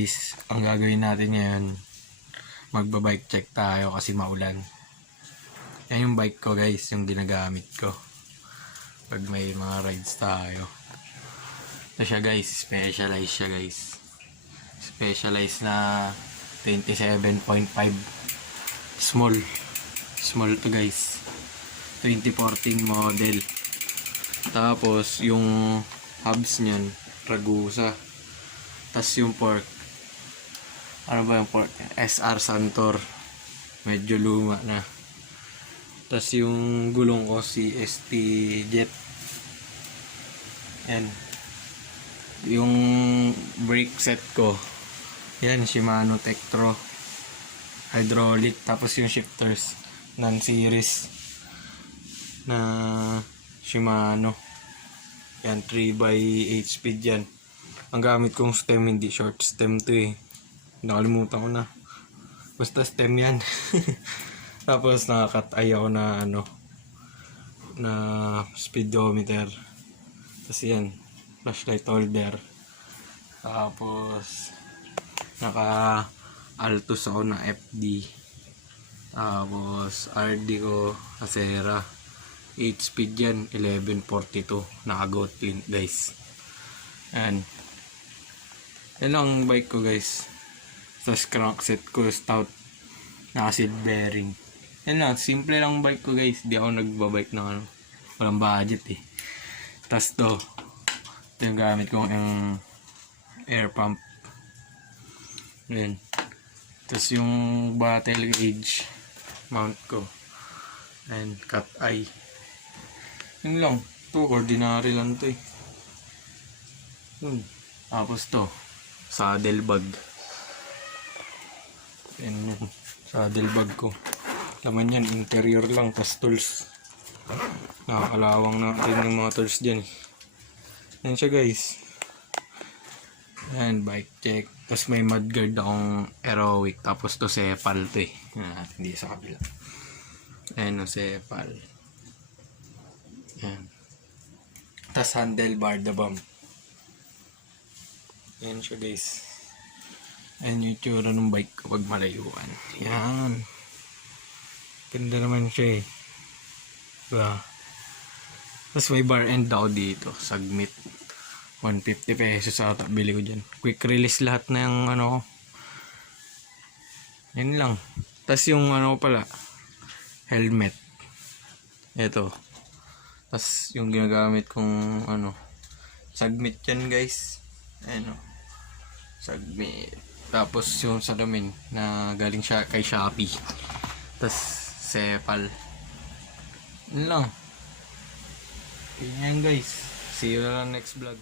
guys, ang gagawin natin ngayon, magba-bike check tayo kasi maulan. Yan yung bike ko guys, yung ginagamit ko pag may mga rides tayo. Ito siya guys, specialized siya guys. Specialized na 27.5 small to guys, 2014 model. Tapos yung hubs nyan Ragusa. Tas yung fork, ano ba yung fork? SR Santor, medyo luma na. Tas yung gulong ko CST Jet. Yan. Yung brake set ko, yan Shimano Tektro hydraulic. Tapos yung shifters non-series na Shimano, yan 3x8 speed yan. Ang gamit kong stem, hindi short stem to eh, nakalimutan ko na, basta stem yan. Tapos nakakat eye ako na na speedometer. Tapos yan, flashlight holder. Tapos naka Altus ako na FD. Tapos RD ko Acera 8 speed yan, 1142, naka goat pin guys. Yan lang bike ko guys. Tapos crankset ko stout, naka seat bearing. Yan lang, simple lang bike ko guys. Di ako nagbabike ng walang budget eh. Tapos ito yung gamit kong yung air pump. Yan. Tapos yung battle gauge mount ko, and cat eye. Yun lang, to ordinary lang to eh. Tapos to saddle bag. Yan yung saddle bag ko. Laman yan, interior lang, tas tools. Nakakalawang natin yung mga tools dyan. Yan siya guys. Yan, bike check. Tapos may mudguard akong Aerowick. Tapos to Cepal to eh. Hindi sa kabila. Ayan o, Cepal. Yan. Tapos handlebar the bump. Yan siya guys. Ayan yung itsura ng bike kapag malayuan. Yan. Ganda naman siya eh. Diba? Tapos may bar end ako dito. Submit. 150 pesos ata bili ko dyan. Quick release lahat na yung yan lang. Tapos yung pala, helmet. Ito. Tapos yung ginagamit kong submit yan guys. Ayan o. Submit. Tapos yung salamin na galing siya kay Shopee. Tapos Cepal. Yan lang. Yan guys. See you na lang next vlog.